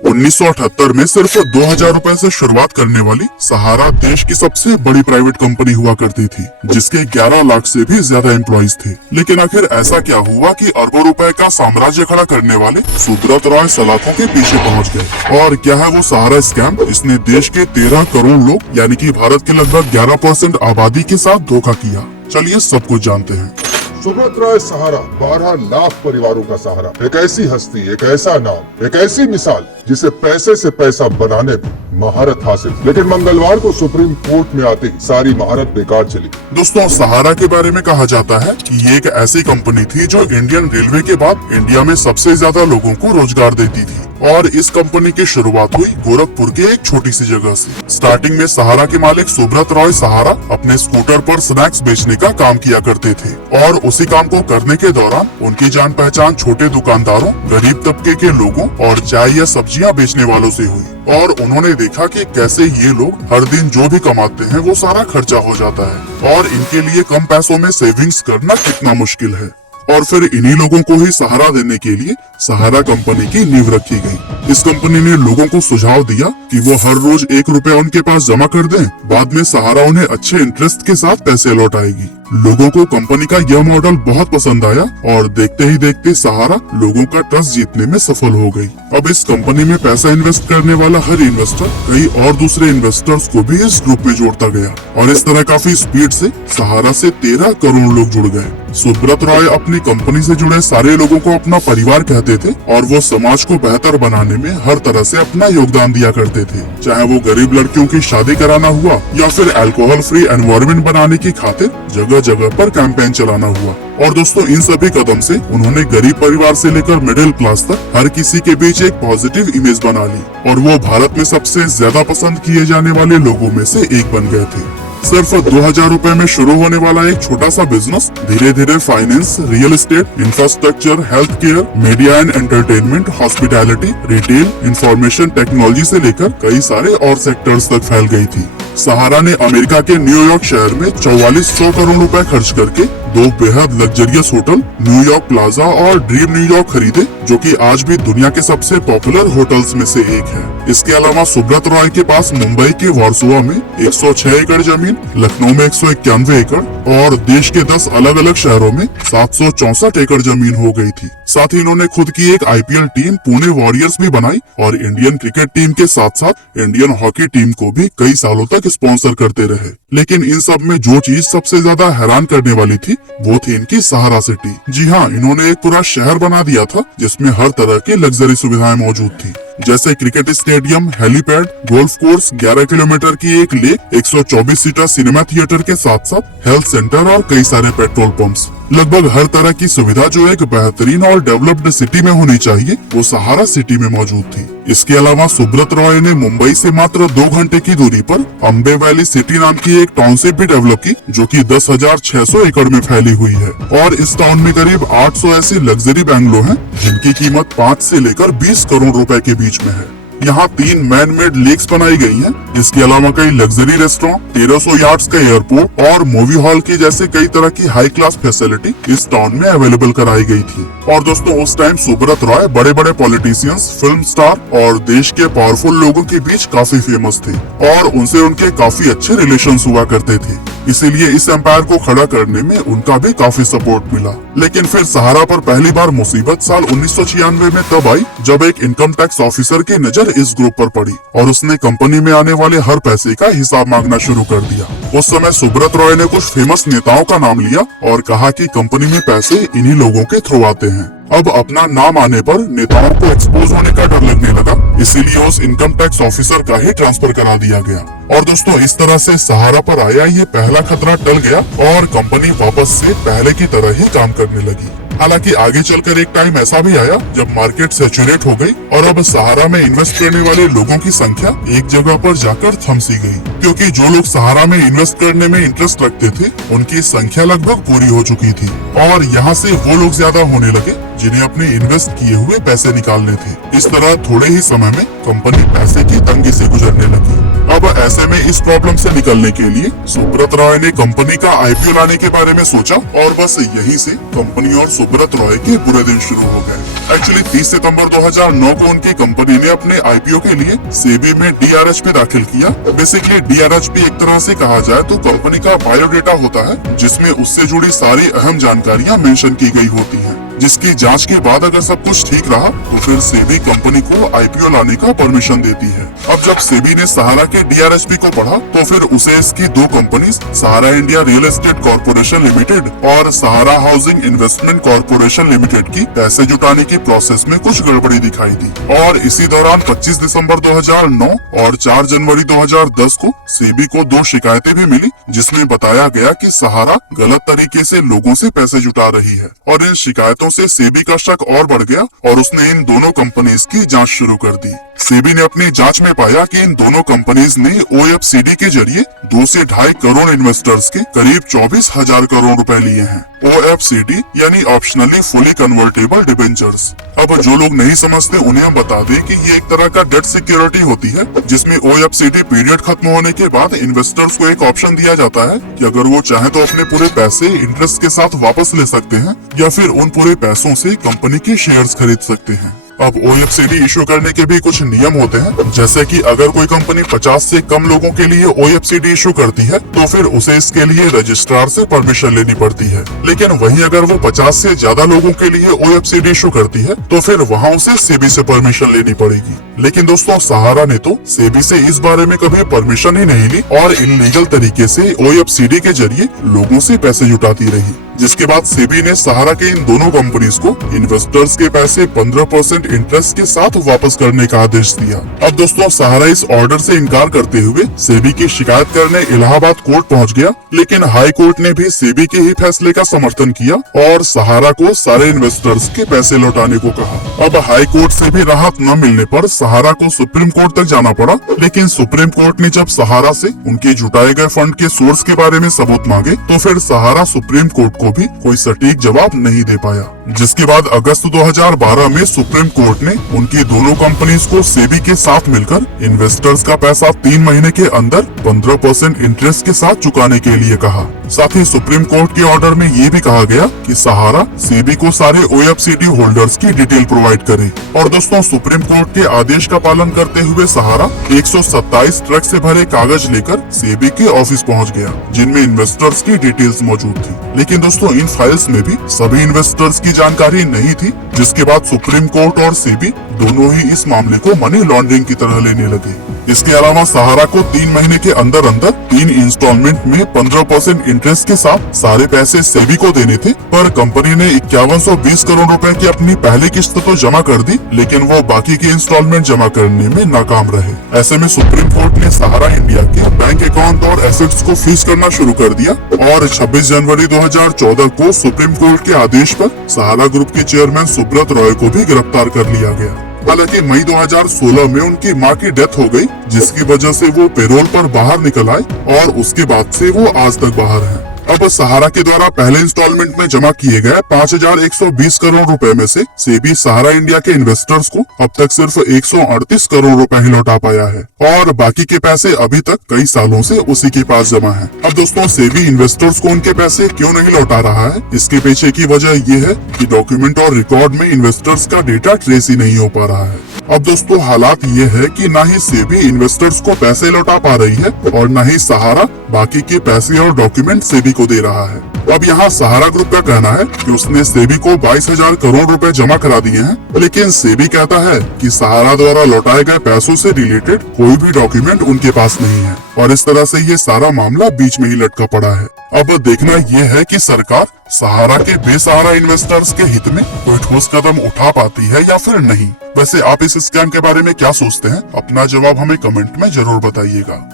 1978 में सिर्फ 2000 रुपए से शुरुआत करने वाली सहारा देश की सबसे बड़ी प्राइवेट कंपनी हुआ करती थी, जिसके 11 लाख से भी ज्यादा एम्प्लॉइज थे। लेकिन आखिर ऐसा क्या हुआ कि अरबों रुपए का साम्राज्य खड़ा करने वाले सुब्रत रॉय सलाखों के पीछे पहुंच गए? और क्या है वो सहारा स्कैम जिसने देश के 13 करोड़ लोग यानी कि भारत के लगभग 11% आबादी के साथ धोखा किया? चलिए सब कुछ जानते हैं। सुब्रत रॉय सहारा 12 लाख परिवारों का सहारा, एक ऐसी हस्ती, एक ऐसा नाम, एक ऐसी मिसाल जिसे पैसे से पैसा बनाने में महारत हासिल। लेकिन मंगलवार को सुप्रीम कोर्ट में आते ही सारी महारत बेकार चली। दोस्तों, सहारा के बारे में कहा जाता है कि ये एक ऐसी कंपनी थी जो इंडियन रेलवे के बाद इंडिया में सबसे ज्यादा लोगों को रोजगार देती थी। और इस कंपनी की शुरुआत हुई गोरखपुर के एक छोटी सी जगह से। स्टार्टिंग में सहारा के मालिक सुब्रत रॉय सहारा अपने स्कूटर पर स्नैक्स बेचने का काम किया करते थे, और उसी काम को करने के दौरान उनकी जान पहचान छोटे दुकानदारों, गरीब तबके के लोगों और चाय या सब्जियां बेचने वालों से हुई। और उन्होंने देखा कि कैसे ये लोग हर दिन जो भी कमाते हैं वो सारा खर्चा हो जाता है, और इनके लिए कम पैसों में सेविंग्स करना कितना मुश्किल है। और फिर इन्हीं लोगों को ही सहारा देने के लिए सहारा कंपनी की नींव रखी गई। इस कंपनी ने लोगों को सुझाव दिया कि वो हर रोज 1 रुपया उनके पास जमा कर दें, बाद में सहारा उन्हें अच्छे इंटरेस्ट के साथ पैसे लौटाएगी। लोगों को कंपनी का यह मॉडल बहुत पसंद आया और देखते ही देखते सहारा लोगों का ट्रस्ट जीतने में सफल हो गई। अब इस कंपनी में पैसा इन्वेस्ट करने वाला हर इन्वेस्टर कई और दूसरे इन्वेस्टर्स को भी इस ग्रुप में जोड़ता गया, और इस तरह काफी स्पीड से सहारा से 13 करोड़ लोग जुड़ गए। सुब्रत रॉय अपनी कंपनी से जुड़े सारे लोगों को अपना परिवार कहते थे, और वो समाज को बेहतर बनाने में हर तरह से अपना योगदान दिया करते थे। चाहे वो गरीब लड़कियों की शादी कराना हुआ या फिर अल्कोहल फ्री एनवायरनमेंट बनाने की खातिर जगह जगह पर कैंपेन चलाना हुआ। और दोस्तों, इन सभी कदम से उन्होंने गरीब परिवार से लेकर मिडिल क्लास तक हर किसी के बीच एक पॉजिटिव इमेज बना ली, और वो भारत में सबसे ज्यादा पसंद किए जाने वाले लोगों में से एक बन गए थे। सिर्फ 2000 रुपए में शुरू होने वाला एक छोटा सा बिजनेस धीरे धीरे finance, real estate, infrastructure, health care, media and entertainment, hospitality, retail, information technology से लेकर कई सारे और सेक्टर्स तक फैल गई थी। सहारा ने अमेरिका के न्यूयॉर्क शहर में 4400 करोड़ रुपए खर्च करके 2 बेहद लग्जरियस होटल, न्यूयॉर्क प्लाजा और ड्रीम न्यूयॉर्क खरीदे, जो कि आज भी दुनिया के सबसे पॉपुलर होटल्स में से एक है। इसके अलावा सुब्रत रॉय के पास मुंबई के वारसोवा में 106 एकड़ जमीन, लखनऊ में 191 एकड़ और देश के 10 अलग अलग शहरों में 764 एकड़ जमीन हो गई थी। साथ ही इन्होंने खुद की एक IPL टीम पुणे वॉरियर्स भी बनाई, और इंडियन क्रिकेट टीम के साथ साथ इंडियन हॉकी टीम को भी कई सालों तक स्पॉन्सर करते रहे। लेकिन इन सब में जो चीज सबसे ज्यादा हैरान करने वाली थी वो थी इनकी सहारा सिटी। जी हाँ, इन्होंने एक पूरा शहर बना दिया था जिसमें हर तरह की लग्जरी सुविधाएं मौजूद थी, जैसे cricket stadium, helipad, golf course, 11 kilometre की एक लेक, 124 सीटर सिनेमा थिएटर के साथ साथ हेल्थ सेंटर और कई सारे पेट्रोल पंप्स। लगभग हर तरह की सुविधा जो एक बेहतरीन और डेवलप्ड सिटी में होनी चाहिए वो सहारा सिटी में मौजूद थी। इसके अलावा सुब्रत रॉय ने मुंबई से मात्र 2 घंटे की दूरी पर अम्बे वैली सिटी नाम की एक टाउनशिप भी डेवलप की, जो कि 10,600 एकड़ में फैली हुई है। और इस टाउन में करीब 800 ऐसी लग्जरी बंगलो हैं जिनकी कीमत 5 से लेकर 20 करोड़ रुपए के बीच में है। यहाँ 3 मैन मेड लेक्स बनाई गई हैं। इसके अलावा कई लग्जरी रेस्टोरेंट, 1300 यार्ड्स का एयरपोर्ट और मूवी हॉल की जैसे कई तरह की हाई क्लास फैसिलिटी इस टाउन में अवेलेबल कराई गई थी। और दोस्तों, उस टाइम सुब्रत रॉय बड़े बड़े पॉलिटिशियंस, फिल्म स्टार और देश के पावरफुल लोगों के बीच काफी फेमस थे, और उनसे उनके काफी अच्छे रिलेशंस हुआ करते थे। इसीलिए इस एम्पायर को खड़ा करने में उनका भी काफी सपोर्ट मिला। लेकिन फिर सहारा पर पहली बार मुसीबत साल 1996 में तब आई जब एक इनकम टैक्स ऑफिसर की नजर इस ग्रुप पर पड़ी, और उसने कंपनी में आने वाले हर पैसे का हिसाब मांगना शुरू कर दिया। उस समय सुब्रत रॉय ने कुछ फेमस नेताओं का नाम लिया और कहा कि कंपनी में पैसे इन्हीं लोगों के थ्रू आते हैं। अब अपना नाम आने पर नेताओं को एक्सपोज होने का डर लगने लगा, इसीलिए उस इनकम टैक्स ऑफिसर का ही ट्रांसफर करा दिया गया। और दोस्तों, इस तरह से सहारा पर आया ये पहला खतरा टल गया और कंपनी वापस से पहले की तरह ही काम करने लगी। हालांकि आगे चलकर एक टाइम ऐसा भी आया जब मार्केट सैचुरेट हो गई और अब सहारा में इन्वेस्ट करने वाले लोगों की संख्या एक जगह पर जाकर थम सी गई, क्योंकि जो लोग सहारा में इन्वेस्ट करने में इंटरेस्ट रखते थे उनकी संख्या लगभग पूरी हो चुकी थी, और यहाँ से वो लोग ज्यादा होने लगे जिन्हें अपने इन्वेस्ट किए हुए पैसे निकालने थे। इस तरह थोड़े ही समय में कंपनी पैसे की तंगी से गुजरने लगी। अब ऐसे में इस प्रॉब्लम से निकलने के लिए सुब्रत रॉय ने कंपनी का IPO लाने के बारे में सोचा, और बस यहीं से कंपनी और सुब्रत रॉय के बुरे दिन शुरू हो गए। एक्चुअली 30 सितंबर 2009 को उनकी कंपनी ने अपने आईपीओ के लिए सेबी में डीआरएचपी दाखिल किया। बेसिकली डीआरएचपी एक तरह से कहा जाए तो कंपनी का बायोडेटा होता है, जिसमें उससे जुड़ी सारी अहम जानकारियां मेंशन की गई होती हैं, जिसकी जांच के बाद अगर सब कुछ ठीक रहा तो फिर सेबी कंपनी को आईपीओ लाने का परमिशन देती है। अब जब सेबी ने सहारा के डीआरएचपी को पढ़ा तो फिर उसे इसकी दो companies Sahara India real estate corporation limited और Sahara housing investment corporation limited की पैसे जुटाने की प्रोसेस में कुछ गड़बड़ी दिखाई दी। और इसी दौरान 25 दिसंबर 2009 और 4 जनवरी 2010 को सेबी को 2 शिकायतें भी मिली, जिसमें बताया गया कि सहारा गलत तरीके से लोगों से पैसे जुटा रही है। और इन शिकायतों से सेबी का शक और बढ़ गया और उसने इन दोनों कंपनीज की जांच शुरू कर दी। सेबी ने अपनी जांच में पाया कि इन दोनों कंपनीज ने ओएफसीडी के जरिए 2 से 2.5 करोड़ इन्वेस्टर्स के करीब 24,000 करोड़ रुपए लिए हैं। ओएफसीडी यानी ऑप्शनली फुली कन्वर्टेबल डिबेंचर्स। अब जो लोग नहीं समझते उन्हें हम बता दें कि ये एक तरह का डेट सिक्योरिटी होती है, जिसमें ओएफसीडी पीरियड खत्म होने के बाद इन्वेस्टर्स को एक ऑप्शन दिया जाता है कि अगर वो चाहे तो अपने पूरे पैसे इंटरेस्ट के साथ वापस ले सकते हैं या फिर उन पूरे पैसों से कंपनी के शेयर्स खरीद सकते हैं। अब ओएफसीडी इशू करने के भी कुछ नियम होते हैं, जैसे कि अगर कोई कंपनी 50 से कम लोगों के लिए ओएफसीडी इशू करती है तो फिर उसे इसके लिए रजिस्ट्रार से परमिशन लेनी पड़ती है। लेकिन वहीं अगर वो 50 से ज्यादा लोगों के लिए ओएफसीडी इशू करती है तो फिर वहाँ उसे सेबी से परमिशन लेनी पड़ेगी। लेकिन दोस्तों सहारा ने तो सेबी से इस बारे में कभी परमिशन ही नहीं ली और इल्लीगल तरीके से ओएफसीडी के जरिए लोगों से पैसे जुटाती रही, जिसके बाद सेबी ने सहारा के इन दोनों कंपनीज को इन्वेस्टर्स के पैसे 15% इंटरेस्ट के साथ वापस करने का आदेश दिया। अब दोस्तों सहारा इस ऑर्डर से इनकार करते हुए सेबी की शिकायत करने इलाहाबाद कोर्ट पहुंच गया, लेकिन हाई कोर्ट ने भी सेबी के ही फैसले का समर्थन किया और सहारा को सारे इन्वेस्टर्स के पैसे लौटाने को कहा। अब हाई कोर्ट से भी राहत न मिलने पर सहारा को सुप्रीम कोर्ट तक जाना पड़ा, लेकिन सुप्रीम कोर्ट ने जब सहारा से उनके जुटाए गए फंड के सोर्स के बारे में सबूत मांगे तो फिर सहारा सुप्रीम कोर्ट को भी कोई सटीक जवाब नहीं दे पाया, जिसके बाद अगस्त 2012 में सुप्रीम कोर्ट ने उनकी दोनों कंपनीज को सेबी के साथ मिलकर इन्वेस्टर्स का पैसा 3 महीने के अंदर 15% इंटरेस्ट के साथ चुकाने के लिए कहा। साथ ही सुप्रीम कोर्ट के ऑर्डर में ये भी कहा गया कि सहारा सेबी को सारे ओएफसीडी होल्डर्स की डिटेल प्रोवाइड करे। और दोस्तों सुप्रीम कोर्ट के आदेश का पालन करते हुए सहारा 127 ट्रक से भरे कागज लेकर सेबी के ऑफिस पहुंच गया, जिनमें इन्वेस्टर्स की डिटेल्स मौजूद थी। लेकिन दोस्तों इन फाइल्स में भी सभी इन्वेस्टर्स की जानकारी नहीं थी, जिसके बाद सुप्रीम कोर्ट और सेबी दोनों ही इस मामले को मनी लॉन्ड्रिंग की तरह लेने लगे। इसके अलावा सहारा को 3 महीने के अंदर अंदर 3 इंस्टॉलमेंट में 15% इंटरेस्ट के साथ सारे पैसे सेबी को देने थे, पर कंपनी ने 5120 करोड़ रुपए की अपनी पहली किस्त तो जमा कर दी, लेकिन वो बाकी के इंस्टॉलमेंट जमा करने में नाकाम रहे। ऐसे में सुप्रीम कोर्ट ने सहारा इंडिया के बैंक अकाउंट और एसेट्स को फ्रीज करना शुरू कर दिया और 26 जनवरी 2014 को सुप्रीम कोर्ट के आदेश पर सहारा ग्रुप के चेयरमैन सुब्रत रॉय को भी गिरफ्तार कर लिया गया। हालांकि मई 2016 में उनकी मां की डेथ हो गई, जिसकी वजह से वो पेरोल पर बाहर निकल आए और उसके बाद से वो आज तक बाहर हैं। अब सहारा के द्वारा पहले इंस्टॉलमेंट में जमा किए गए 5120 करोड़ रुपए में से सेबी सहारा इंडिया के इन्वेस्टर्स को अब तक सिर्फ 138 करोड़ रुपए ही लौटा पाया है और बाकी के पैसे अभी तक कई सालों से उसी के पास जमा है। अब दोस्तों सेबी इन्वेस्टर्स को उनके पैसे क्यों नहीं लौटा रहा है, इसके पीछे की वजह ये है कि डॉक्यूमेंट और रिकॉर्ड में इन्वेस्टर्स का डेटा ट्रेस ही नहीं हो पा रहा है। अब दोस्तों हालात ये है कि न ही सेबी इन्वेस्टर्स को पैसे लौटा पा रही है और न ही सहारा बाकी के पैसे और डॉक्यूमेंट सेबी को दे रहा है। अब यहाँ सहारा ग्रुप का कहना है कि उसने सेबी को 22,000 करोड़ रुपए जमा करा दिए हैं, लेकिन सेबी कहता है कि सहारा द्वारा लौटाए गए पैसों से रिलेटेड कोई भी डॉक्यूमेंट उनके पास नहीं है और इस तरह से ये सारा मामला बीच में ही लटका पड़ा है। अब देखना ये है कि सरकार सहारा के बेसहारा इन्वेस्टर्स के हित में कोई ठोस कदम उठा पाती है या फिर नहीं। वैसे आप इस स्कैम के बारे में क्या सोचते हैं? अपना जवाब हमें कमेंट में जरूर बताइएगा।